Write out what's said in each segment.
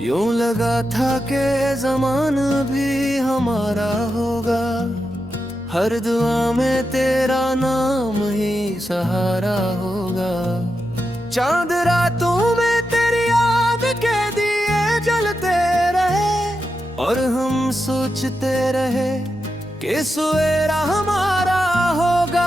यूं लगा था कि ज़माना भी हमारा होगा, हर दुआ में तेरा नाम ही सहारा होगा। चांद रातों में तेरी याद के दिए जलते रहे, और हम सोचते रहे कि सवेरा हमारा होगा।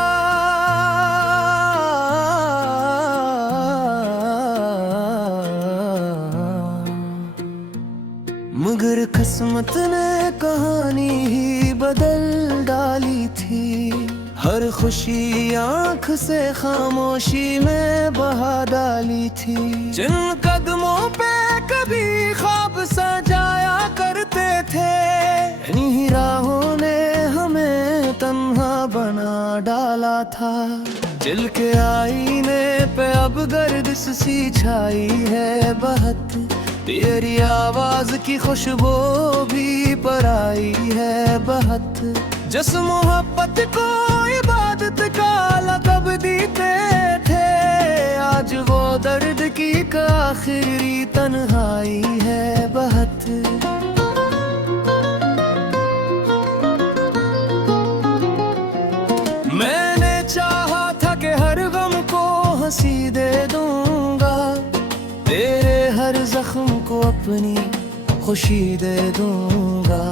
मगर किस्मत ने कहानी ही बदल डाली थी, हर खुशी आंख से खामोशी में बहा डाली थी। जिन कदमों पे कभी ख्वाब सजाया करते थे, इन्हीं राहों ने हमें तन्हा बना डाला था। दिल के आईने पे अब गर्दिश सी छाई है बहुत, तेरी आवाज की खुशबू भी पराई है बहुत। जिस मोहब्बत को इबादत का लक़ब देते थे, आज वो दर्द की आखिरी तन्हाई है बहुत। मैंने चाहा था कि हर गम को हंसी दे दूंगा, तेरे हर जख्म को अपनी खुशी दे दूंगा।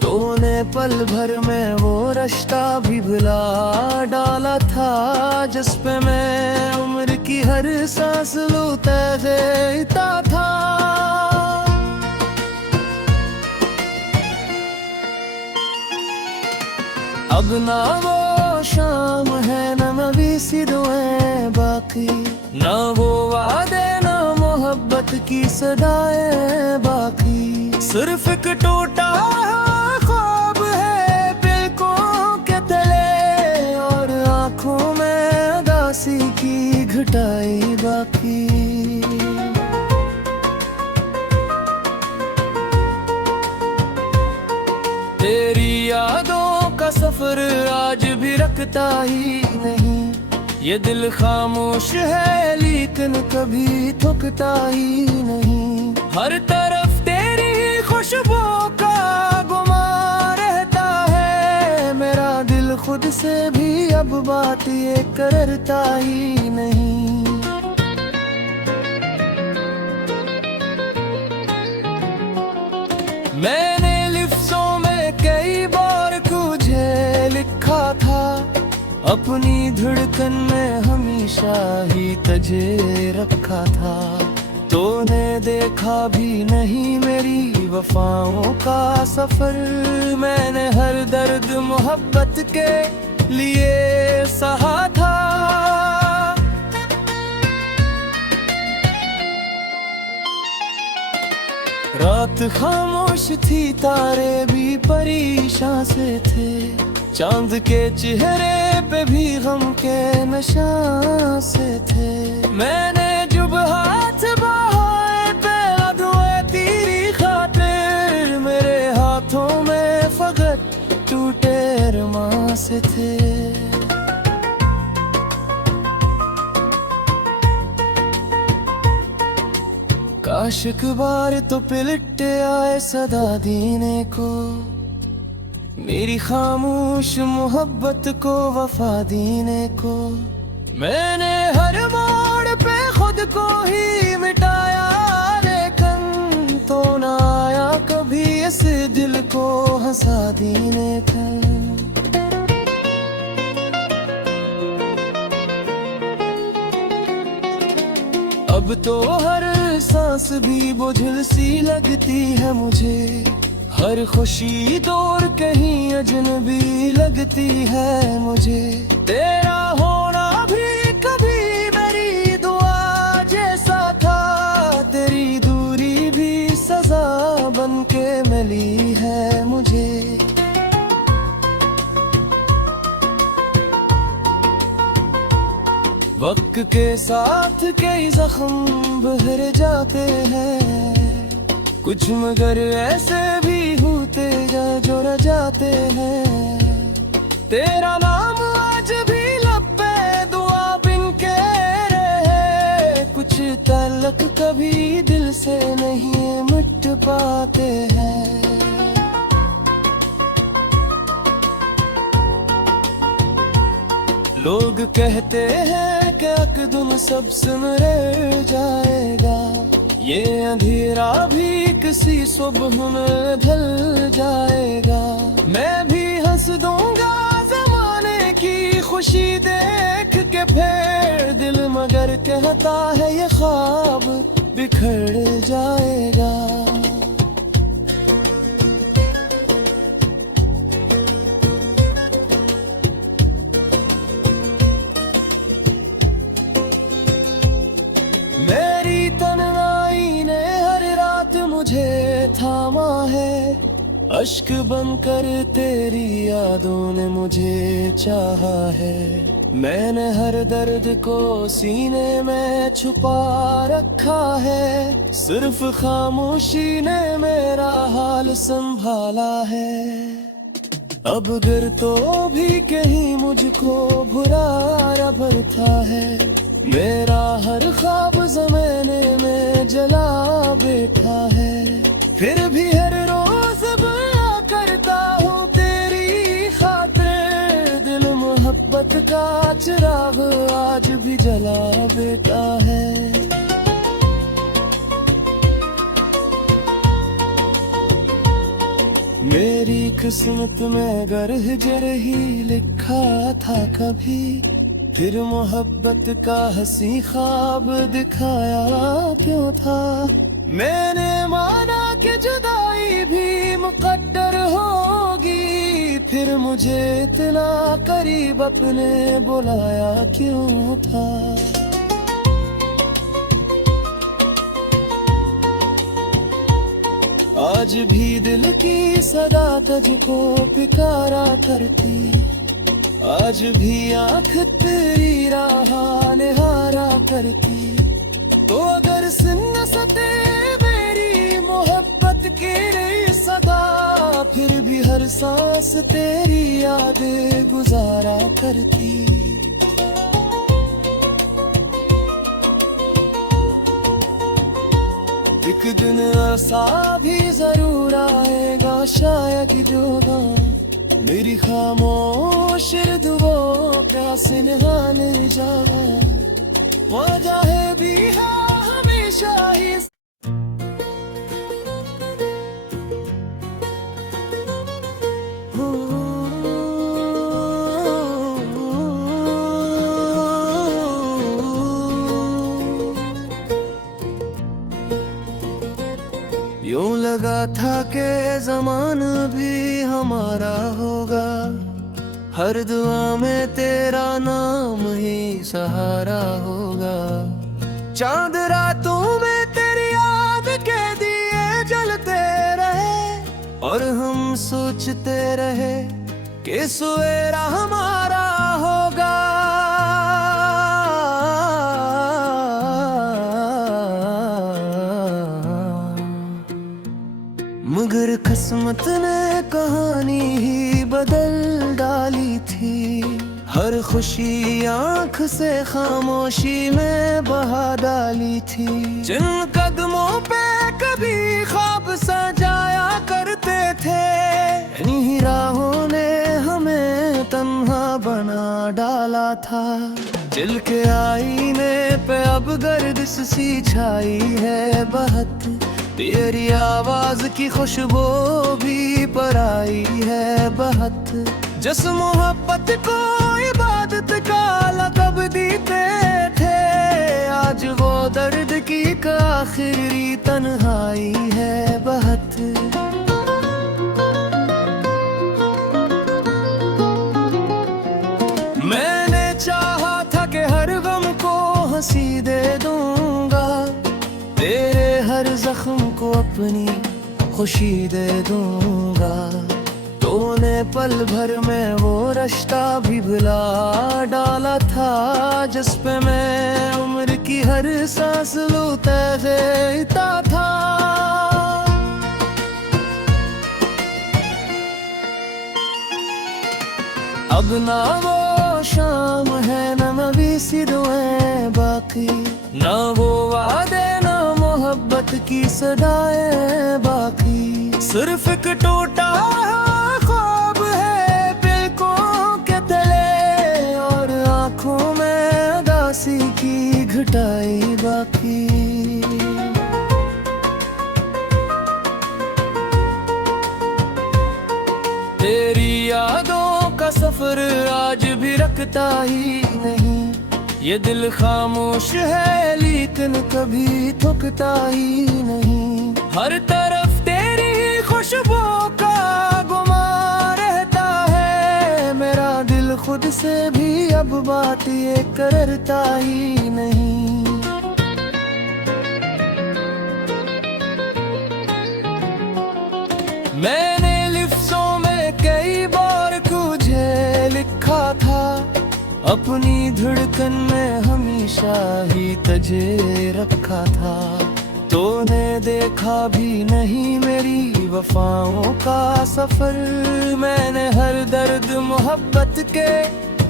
तूने पल भर में वो रिश्ता भी भुला डाला था, जिस पे मैं उम्र की हर सांस लूटे देता था। अब ना वो शाम है, न नवी सी दुआएं बाकी, ना वो वादे ना मोहब्बत की सदाएं बाकी। सिर्फ एक टूटा ख्वाब है पलकों के तले, और आंखों में उदासी की घटाई बाकी। तेरी यादों का सफर आज भी रखता ही नहीं, ये दिल खामोश है लेकिन कभी थकता ही नहीं। हर तरफ तेरी खुशबू का गुमान रहता है, मेरा दिल खुद से भी अब बात ये करता ही नहीं। मैंने लिफ्ज़ों में कई बार तुझे लिखा था, अपनी धड़कन में हमेशा ही तुझे रखा था। तूने देखा भी नहीं मेरी वफाओं का सफर, मैंने हर दर्द मोहब्बत के लिए सहा था। रात खामोश थी, तारे भी परेशान से थे, चांद के चेहरे पे भी गम के निशान से थे। मैंने जब हाथ बढ़ाए पहला दुआ तेरी खातिर, मेरे हाथों में फकत टूटे अरमां से थे। काश एक बार तो पिलट आए सदा देने को, मेरी खामोश मोहब्बत को वफा देने को। मैंने हर मोड़ पे खुद को ही मिटाया, लेकिन तो ना आया कभी इस दिल को हंसा देने का। अब तो हर सांस भी बोझिल सी लगती है मुझे, हर खुशी दूर कहीं अजनबी लगती है मुझे। तेरा होना भी कभी मेरी दुआ जैसा था, तेरी दूरी भी सजा बन के मिली है मुझे। वक्त के साथ कई जख्म बहर जाते हैं, कुछ मगर ऐसे भी होते जो रह जाते हैं। तेरा नाम आज भी लब पे दुआ बिन के रहे, कुछ तलक कभी दिल से नहीं मिट पाते हैं। लोग कहते हैं कि अकदुम सब सिमर जाएगा, ये अंधेरा भी किसी सुबह में ढल जाएगा। मैं भी हंस दूंगा ज़माने की खुशी देख के फिर दिल मगर कहता है ये ख्वाब बिखर जाएगा। मेरी तन्हाई ने हर रात मुझे थामा है, अश्क बनकर तेरी यादों ने मुझे चाहा है। मैंने हर दर्द को सीने में छुपा रखा है, सिर्फ खामोशी ने मेरा हाल संभाला है। अब गर तो भी कहीं मुझको बुरा भरता है, मेरा हर ख्वाब ज़माने में जला बैठा है। फिर भी हर रोज बया करता हूँ तेरी खातिर, दिल मोहब्बत का चिराग आज भी जला बैठा है। मेरी किस्मत में गर्ह जर ही लिखा था कभी, फिर मोहब्बत का हंसी ख्वाब दिखाया क्यों था। मैंने माना कि जुदाई भी मुकद्दर होगी, फिर मुझे इतना करीब अपने बुलाया क्यों था। आज भी दिल की सदा तुझको पुकारा करती, आज भी आँख तेरी राह निहारा करती। तो अगर सुन सके मेरी मोहब्बत की सदा, फिर भी हर सांस तेरी याद गुजारा करती। एक दिन ऐसा भी जरूर आएगा शायद जो मेरी खामोश दुआओं का सिनहान जावा, वजह है भी है हमेशा ही। यूं लगा था कि ज़माना भी हमारा होगा, हर दुआ में तेरा नाम ही सहारा होगा। चांद रातों में तेरी याद के दिए जलते रहे, और हम सोचते रहे कि सवेरा हमारा होगा। मगर किस्मत ने कहानी ही बदल डाली थी, हर खुशी आँख से खामोशी में बहा डाली थी। जिन कदमों पे कभी ख्वाब सजाया करते थे, इन्हीं राहों ने हमें तन्हा बना डाला था। दिल के आईने पे अब गर्दिश सी छाई है बहुत, तेरी आवाज की खुशबू भी पराई है बहुत। जिस मोहब्बत को इबादत का लक़ब देते थे, आज वो दर्द की आखिरी तन्हाई है बहुत। मैंने चाहा था कि हर गम को हंसी दे दूंगा, तेरे हर जख्म को अपनी खुशी दे दूंगा। तूने पल भर में वो रिश्ता भी भुला डाला था, जिस पे मैं उम्र की हर सांस लूटे देता था। अब ना वो शाम है, ना नवी सी दुआएं बाकी, ना वो वादा रात की सदाएं बाकी। सिर्फ एक टूटा ख्वाब है पलकों के तले, और आंखों में उदासी की घटाई बाकी। तेरी यादों का सफर आज भी रखता ही नहीं। ये दिल खामोश है लेकिन कभी थकता ही नहीं। हर तरफ तेरी खुशबू का गुमान रहता है। मेरा दिल खुद से भी अब बात ये करता ही नहीं। मैंने लिफ्ज़ों में कई बार तुझे लिखा था, अपनी धड़कन में हमेशा ही तुझे रखा था। तूने देखा भी नहीं मेरी वफाओं का सफर। मैंने हर दर्द मोहब्बत के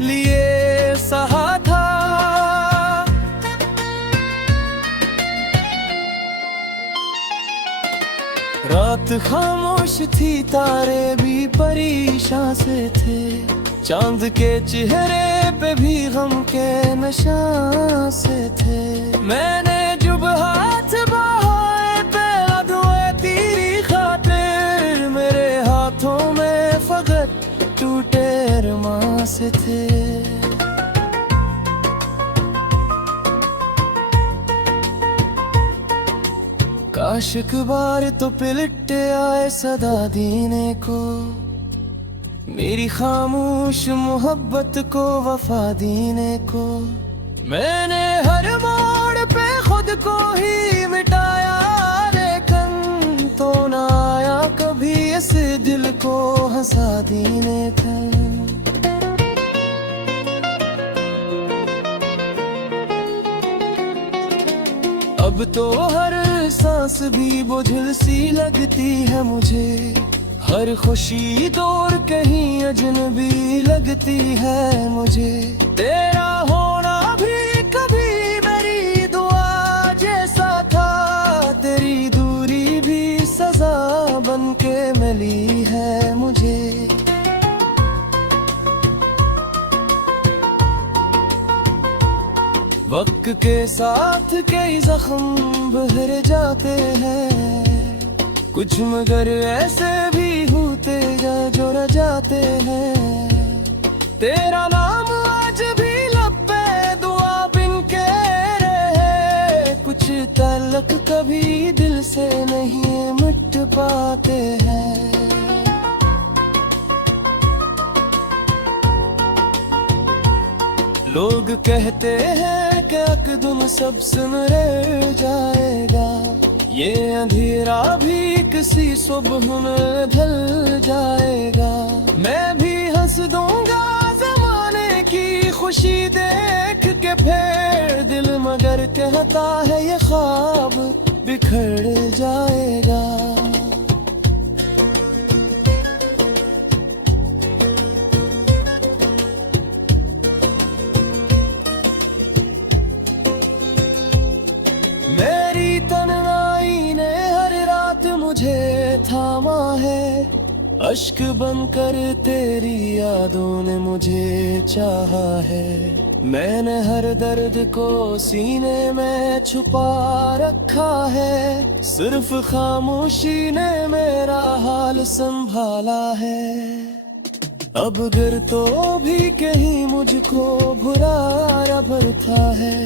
लिए सहा था। रात खामोश थी, तारे भी परेशान से थे। चांद के चेहरे पे भी गम के निशान से थे। मैंने जुब हाथ बहाए पहला दुआ तेरी खातिर। मेरे हाथों में फकत टूटे अरमां से थे। काश एक बार तो पिलट आए सदा देने को, मेरी खामोश मोहब्बत को वफा देने को। मैंने हर मोड़ पे खुद को ही मिटाया, लेकिन तो ना आया कभी इस दिल को हंसा देने का। अब तो हर सांस भी बोझिल सी लगती है मुझे। हर खुशी दूर कहीं अजनबी लगती है मुझे। तेरा होना भी कभी मेरी दुआ जैसा था। तेरी दूरी भी सजा बन के मिली है मुझे। वक्त के साथ कई जख्म बहर जाते हैं, कुछ मगर ऐसे भी होते जो रह जाते हैं। तेरा नाम आज भी लब पे दुआ बिन के रहे। कुछ तलक कभी दिल से नहीं मिट पाते हैं। लोग कहते हैं कि अकदुम सब सुन रह जाएगा। ये अंधेरा भी किसी सुबह में ढल जाएगा। मैं भी हंस दूंगा जमाने की खुशी देख के फिर। दिल मगर कहता है ये ख्वाब बिखर जाएगा। मेरी तन्हाई ने हर रात मुझे थामा है। अश्क बनकर तेरी यादों ने मुझे चाहा है। मैंने हर दर्द को सीने में छुपा रखा है। सिर्फ खामोशी ने मेरा हाल संभाला है। अब अगर तो भी कहीं मुझको बुरा भरता है।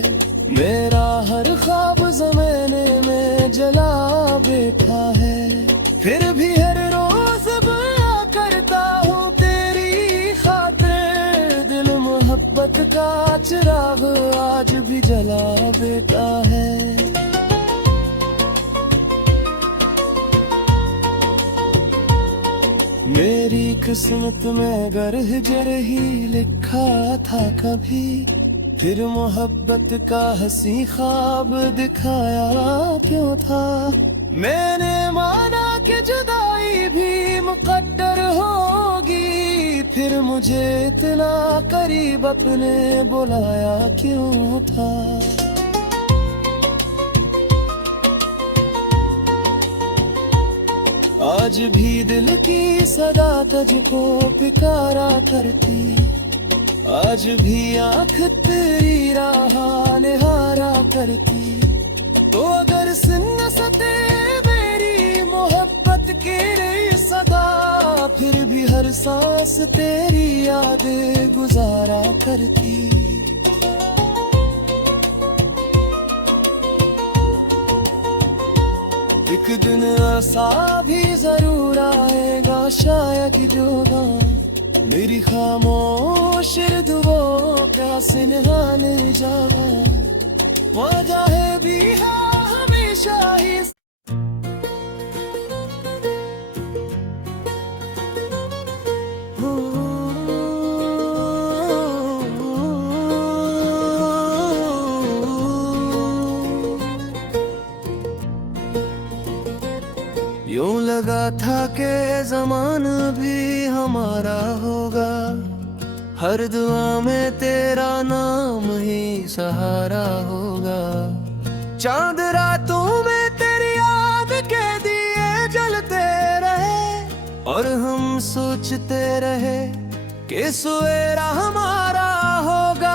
मेरा हर ख्वाब ज़माने में जला बैठा है। फिर भी हर रोज बया करता हूँ तेरी खातिर। दिल मोहब्बत का चिराग आज भी जला बैठा है। मेरी किस्मत में गर्ह जर ही लिखा था कभी। फिर मोहब्बत का हंसी ख्वाब दिखाया क्यों था। मैंने माना कि जुदाई भी मुकद्दर होगी। फिर मुझे इतना करीब अपने बुलाया क्यों था। आज भी दिल की सदा तुझको पुकारा करती, आज भी आँख तेरी राह निहारा करती। तो अगर सुन सके मेरी मोहब्बत की सदा, फिर भी हर सांस तेरी याद गुजारा करती। एक दिन ऐसा भी जरूर आएगा शायद जो मेरी खामोश दुआओं का सिनहान जावा, वजह है भी है हमेशा ही। यूं लगा था कि ज़माना भी हमारा होगा, हर दुआ में तेरा नाम ही सहारा होगा। चांद रातों में तेरी याद के दिए जलते रहे, और हम सोचते रहे कि सवेरा हमारा होगा।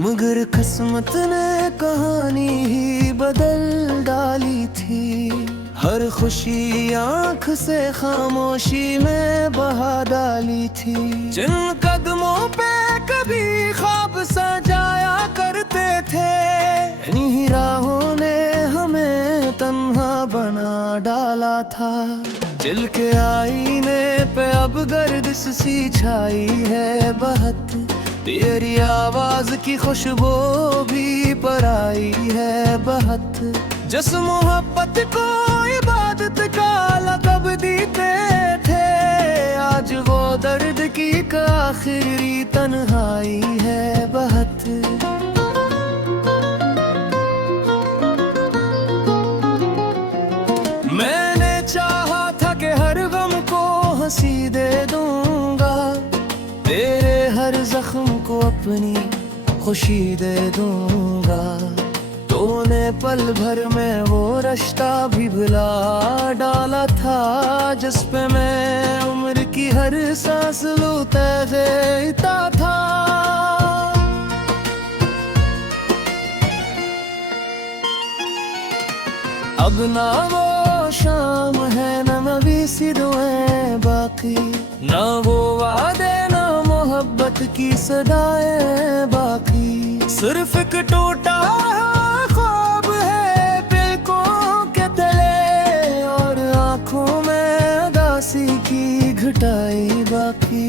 मगर किस्मत ने कहानी ही बदल डाली थी, हर खुशी आँख से खामोशी में बहा डाली थी। जिन कदमों पे कभी ख्वाब सजाया करते थे, इन्हीं राहों ने हमें तन्हा बना डाला था। दिल के आईने पे अब गर्दिश सी छाई है बहुत, तेरी आवाज की खुशबू भी पराई है बहुत। जिस मोहब्बत को इबादत का लक़ब देते थे, आज वो दर्द की आखिरी तन्हाई है बहुत। मैंने चाहा था कि हर गम को हंसी दे दूंगा, तेरे हर जख्म को अपनी खुशी दे दूंगा। तूने पल भर में वो रिश्ता भी भुला डाला था, जिस पे मैं उम्र की हर सांस लूटा देता था। अब ना वो शाम है ना नवी सी दुआएं बाकी, ना वो वादे ना मोहब्बत की सदाएं बाकी। सिर्फ एक टूटा ख्वाब है पलकों के तले, और आँखों में उदासी की घटाई बाकी।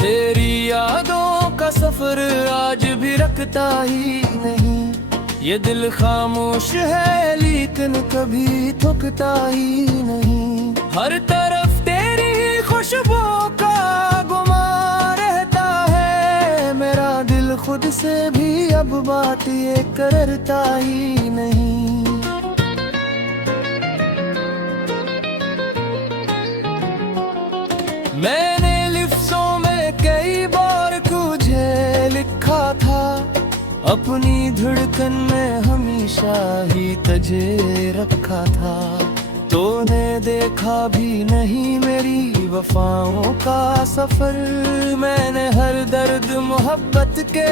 तेरी यादों का सफर आज भी रखता ही नहीं, ये दिल खामोश है लेकिन कभी थकता ही नहीं। हर तरफ तेरी खुशबू का गुमान रहता है, मेरा दिल खुद से भी अब बात ये करता ही नहीं। मैंने लिफ्ज़ों में कई बार तुझे लिखा था, अपनी धड़कन में हमेशा ही तुझे रखा था। तूने देखा भी नहीं मेरी वफाओं का सफर, मैंने हर दर्द मोहब्बत के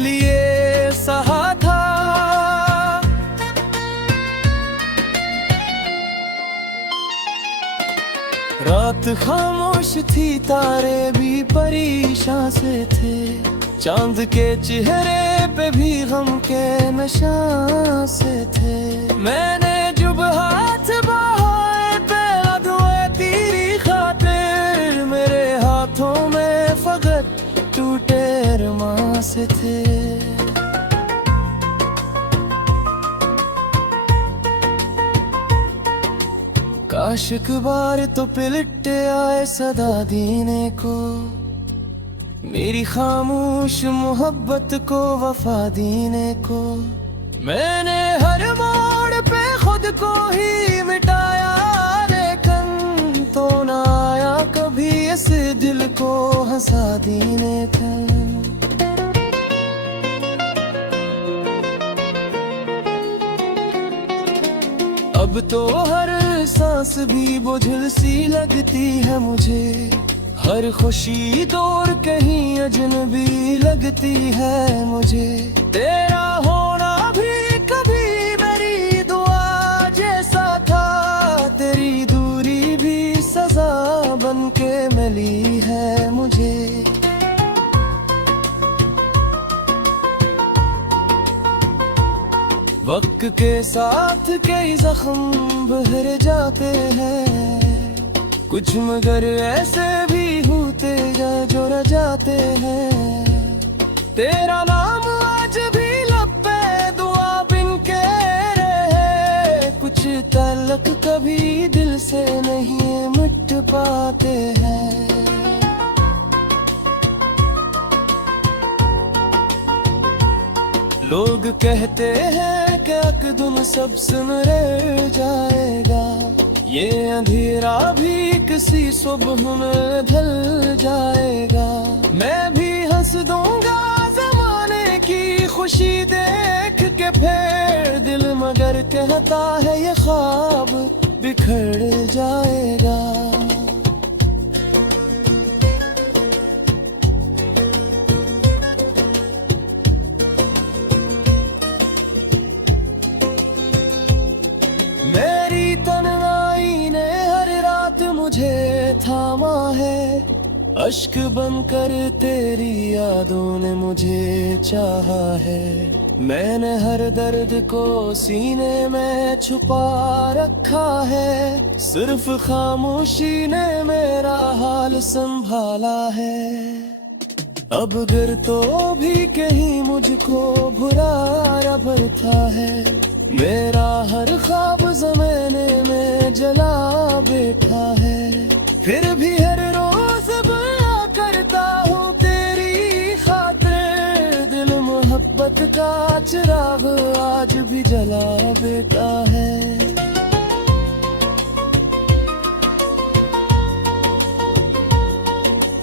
लिए सहा था। रात खामोश थी, तारे भी परेशान से थे, चांद के चेहरे पे भी गम के निशान से थे। मैंने जुब हाथ बढ़ाए पे दुआ तेरी खातिर, मेरे हाथों में फकत टूटे अरमां से थे। काश एक बार तो पिलट आए सदा देने को, मेरी खामोश मोहब्बत को वफा देने को। मैंने हर मोड़ पे खुद को ही मिटाया, लेकिन तो ना आया मुझको हंसा दी ने फिर। अब तो हर सांस भी बोझिल सी लगती है मुझे, हर खुशी दूर कहीं अजनबी लगती है मुझे। तेरा होना भी कभी मेरी दुआ जैसा था, तेरी दूरी भी सजा बन के मिली है मुझे। वक्त के साथ कई जख्म बहर जाते हैं, कुछ मगर ऐसे भी होते जो रह जाते हैं। तेरा नाम आज भी लब पे दुआ बिन के रहे, कुछ तलक कभी दिल से नहीं मिट पाते हैं। लोग कहते हैं कि अकदुन सब सुन रह जाएगा, ये अंधेरा भी किसी सुबह में ढल जाएगा। मैं भी हंस दूंगा ज़माने की खुशी देख के फिर, दिल मगर कहता है ये ख्वाब बिखर जाएगा। मेरी तन्हाई ने हर रात मुझे थामा है, अश्क बनकर तेरी यादों ने मुझे चाहा है। मैंने हर दर्द को सीने में छुपा रखा है, सिर्फ खामोशी ने मेरा हाल संभाला है। अब गिर तो भी कहीं मुझको बुरा भरता है, मेरा हर ख्वाब ज़माने में जला बैठा है। फिर भी हर रोज बया करता हूँ तेरी खातिर, दिल मोहब्बत का चिराग आज भी जला बैठा है।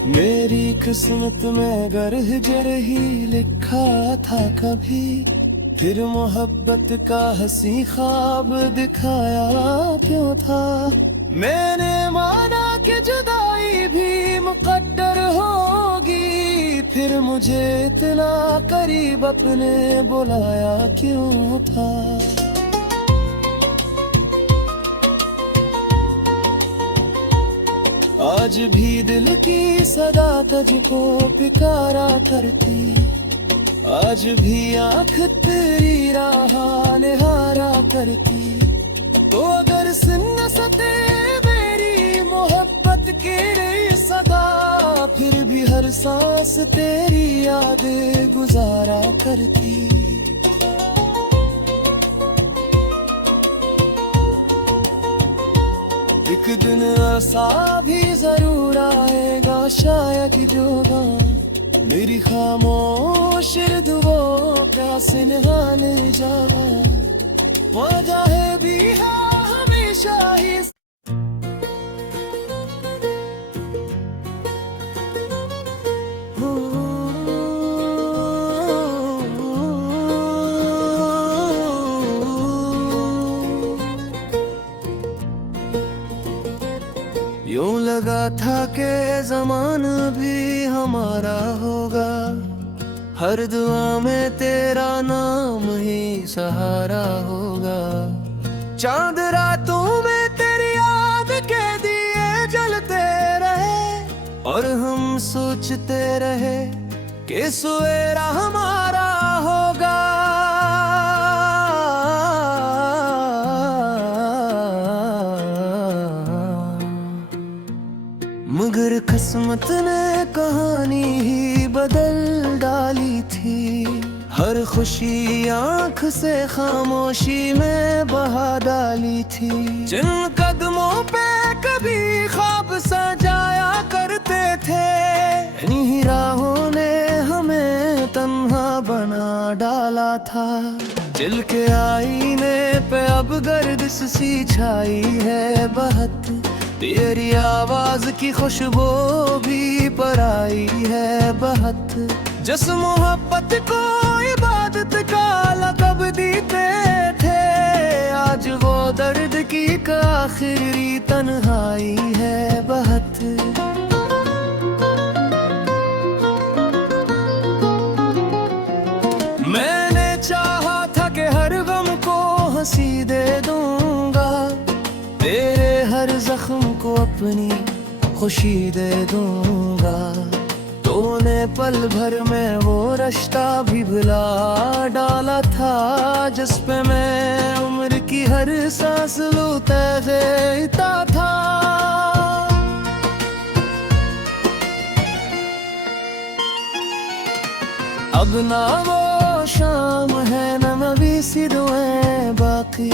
मेरी किस्मत में गर्ह जर ही लिखा था कभी, फिर मोहब्बत का हंसी ख्वाब दिखाया क्यों था। मैंने माना कि जुदाई भी मुकद्दर होगी, फिर मुझे इतना करीब अपने बुलाया क्यों था। आज भी दिल की सदा तुझको पुकारा करती, आज भी आँख तेरी राह निहारा करती। तो अगर सुन सके मेरी मोहब्बत की सदा, फिर भी हर सांस तेरी याद गुजारा करती। एक दिन ऐसा भी जरूर आएगा शायद जो मेरी खामोश दुआओं का सिनहान जावा, वजह है भी है हमेशा ही। यूं लगा था कि ज़माना भी हमारा होगा, हर दुआ में तेरा नाम ही सहारा होगा। चांद रातों में तेरी याद के दिए जलते रहे, और हम सोचते रहे कि सवेरा हमारा होगा। मगर किस्मत ने कहानी ही बदल डाली थी, हर खुशी आँख से खामोशी में बहा डाली थी। जिन कदमों पे कभी ख्वाब सजाया करते थे, इन्हीं राहों ने हमें तन्हा बना डाला था। दिल के आईने पे अब गर्दिश सी छाई है बहुत, तेरी आवाज की खुशबू भी पराई है बहुत, जिस मोहब्बत को इबादत का लक़ब देते थे, आज वो दर्द की आखिरी तन्हाई है बहुत। मैंने चाहा था कि हर गम को हंसी दे दूंगा, तेरे हर जख्म को अपनी खुशी दे दूंगा। तूने पल भर में वो रिश्ता भी भुला डाला था, जिस पे मैं उम्र की हर सांस लूटा देता था। अब ना वो शाम है, न नबी सी दुआएं बाकी,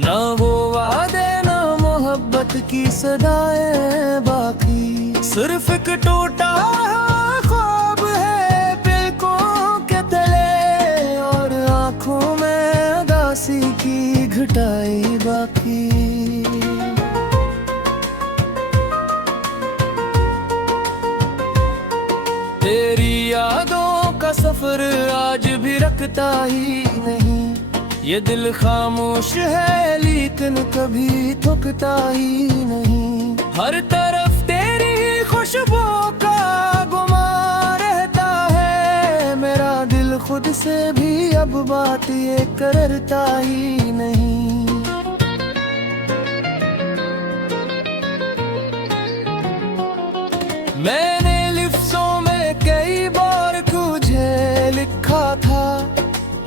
ना वो वादे ना मोहब्बत की सदाएं बाकी। सिर्फ एक टूटा ख्वाब है पलकों के तले, और आंखों में उदासी की घटाई बाकी। तेरी यादों का सफर आज भी रखता ही नहीं, ये दिल खामोश है लेकिन कभी थकता ही नहीं। हर तरफ तेरी खुशबू का गुमान रहता है, मेरा दिल खुद से भी अब बात ये करता ही नहीं। मैंने लिफ्ज़ों में कई बार तुझे लिखा था,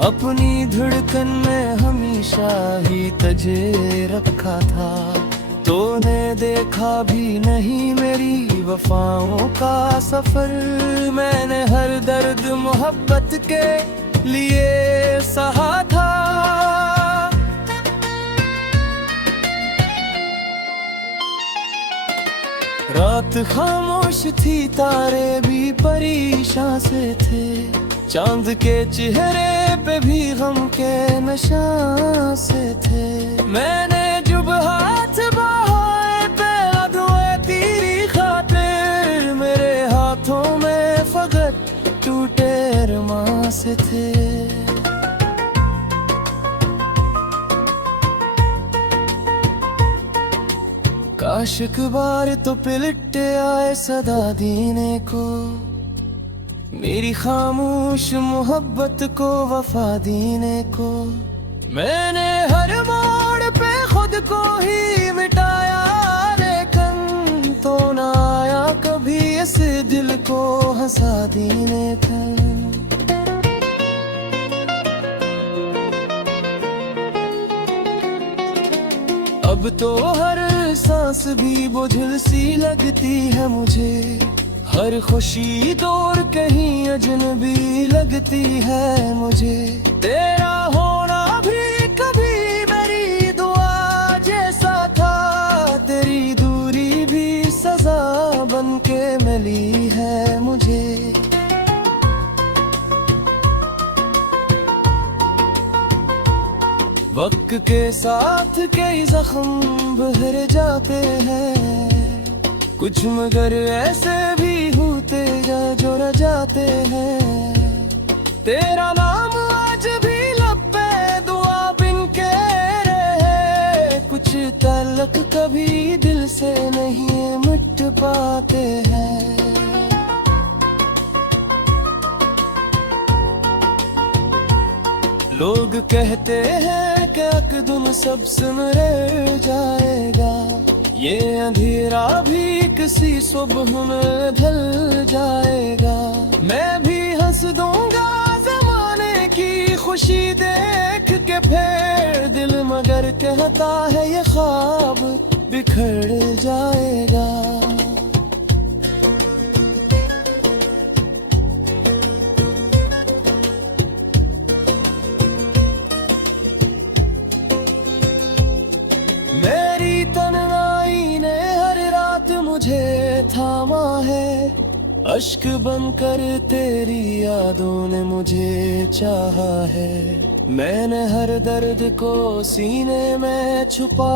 अपनी धड़कन में हमेशा ही तुझे रखा था। तूने देखा भी नहीं मेरी वफाओं का सफर, मैंने हर दर्द मोहब्बत के लिए सहा था। रात खामोश थी, तारे भी परेशान से थे, चांद के चेहरे पे भी गम के निशान से थे। मैंने जुब हाथ बहाए पे दुआ तेरी खातिर, मेरे हाथों में फकत टूटे अरमां से थे। काश एक बार तो पिलट आए सदा देने को, मेरी खामोश मोहब्बत को वफा देने को। मैंने हर मोड़ पे खुद को ही मिटाया, लेकिन तो ना आया कभी इस दिल को हंसा देने का। अब तो हर सांस भी बोझिल सी लगती है मुझे, हर खुशी दूर कहीं अजनबी लगती है मुझे। तेरा होना भी कभी मेरी दुआ जैसा था, तेरी दूरी भी सजा बन के मिली है मुझे। वक्त के साथ कई जख्म बहर जाते हैं, कुछ मगर ऐसे भी होते जो रह जाते हैं। तेरा नाम आज भी लब पे दुआ बिन के रहे, कुछ तलक कभी दिल से नहीं मिट पाते हैं। लोग कहते हैं कि अकदुम सब सिमर जाएगा, ये अंधेरा भी किसी सुबह में ढल जाएगा। मैं भी हंस दूंगा जमाने की खुशी देख के, फिर दिल मगर कहता है ये ख्वाब बिखर जाएगा। मेरी तन्हाई ने हर रात मुझे थामा है, अश्क बनकर तेरी यादों ने मुझे चाहा है। मैंने हर दर्द को सीने में छुपा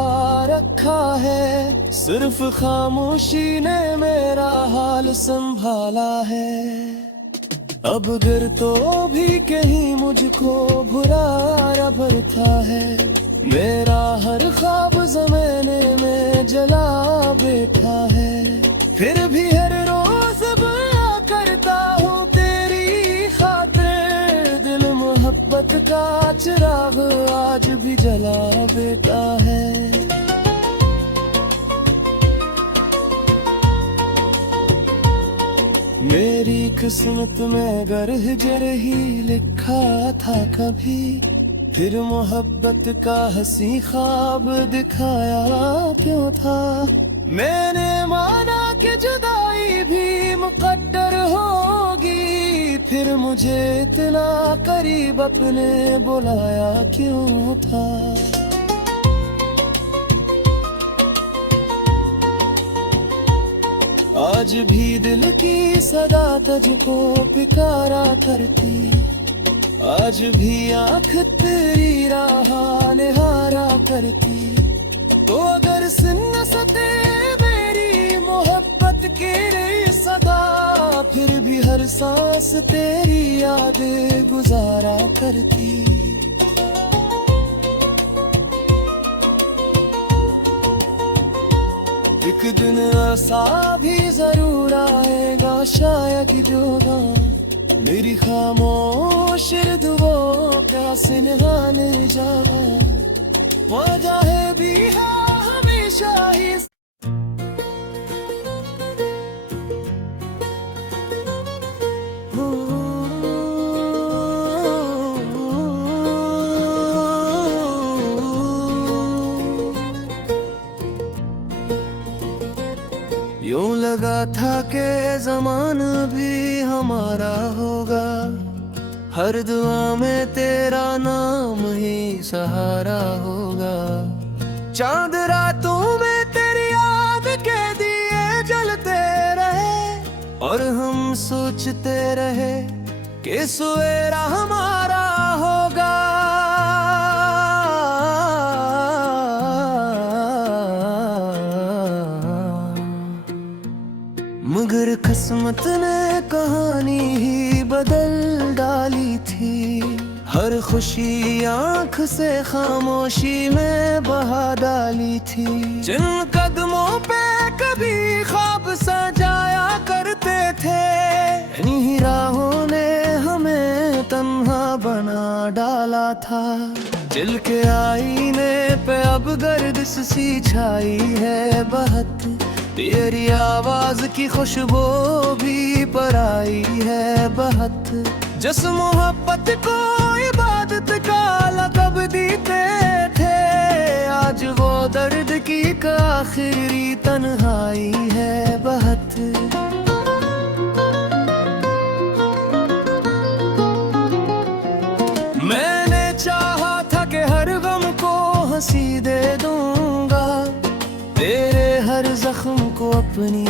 रखा है, सिर्फ खामोशी ने मेरा हाल संभाला है। अब गिर तो भी कहीं मुझको बुरा भरता है, मेरा हर ख्वाब ज़माने में जला बैठा है। फिर भी हर रोज बया करता हूँ तेरी खातिर, दिल मोहब्बत का चिराग आज भी जला बैठा है। मेरी किस्मत में गर्ह जर ही लिखा था कभी, फिर मोहब्बत का हंसी ख्वाब दिखाया क्यों था। मैंने माना कि जुदाई भी मुकद्दर होगी, फिर मुझे इतना करीब अपने बुलाया क्यों था। आज भी दिल की सदा तुझको पुकारा करती, आज भी आँख तेरी राह निहारा करती। तो अगर सुन सके मेरी मोहब्बत की सदा, फिर भी हर सांस तेरी याद गुजारा करती। एक दिन ऐसा भी जरूर आएगा शायद जोगा, मेरी खामोश दुआओं का सिनहान जागा। वजह भी है हमेशा ही यूं लगा था कि ज़माना भी हमारा होगा, हर दुआ में तेरा नाम ही सहारा होगा। चांद रातों में तेरी याद के दिए जलते रहे, और हम सोचते रहे कि सवेरा हमारा होगा। मगर किस्मत ने कहानी ही बदल डाली थी, हर खुशी आँख से खामोशी में बहा डाली थी। जिन कदमों पे कभी ख्वाब सजाया करते थे, इन्हीं राहों ने हमें तन्हा बना डाला था। दिल के आईने पे अब गर्दिश सी छाई है बहुत, तेरी आवाज की खुशबू भी पराई है बहुत। जिस मोहब्बत को इबादत का लक़ब देते थे, आज वो दर्द की आखिरी तन्हाई है बहुत। मैंने चाहा था कि हर गम को हंसी दे दूंगा, तेरे हर जख्म को अपनी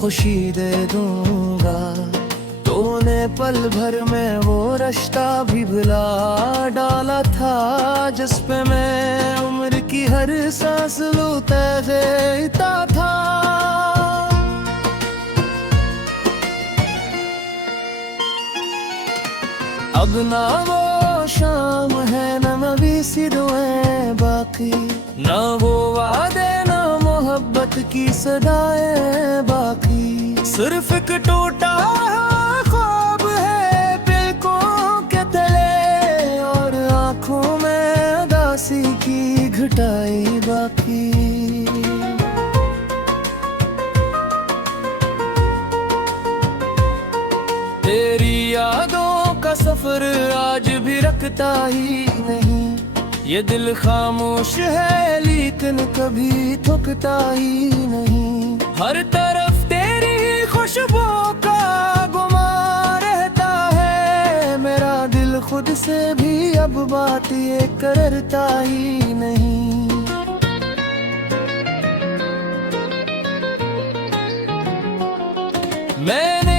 खुशी दे दूंगा। तूने पल भर में वो रिश्ता भी भुला डाला था, जिस पे मैं उम्र की हर सांस लूटा देता था। अब ना वो शाम है ना नबी सी दुआएं बाकी, ना वो वादे ना मोहब्बत की सदाएं बाकी। सिर्फ एक टूटा ख्वाब है पलकों के तले, और आँखों में उदासी की घटाई बाकी। तेरी यादों का सफर आज भी रखता ही नहीं, ये दिल खामोश है लेकिन कभी थकता ही नहीं। हर तरफ तेरी खुशबू का गुमान रहता है, मेरा दिल खुद से भी अब बात ये करता ही नहीं। मैंने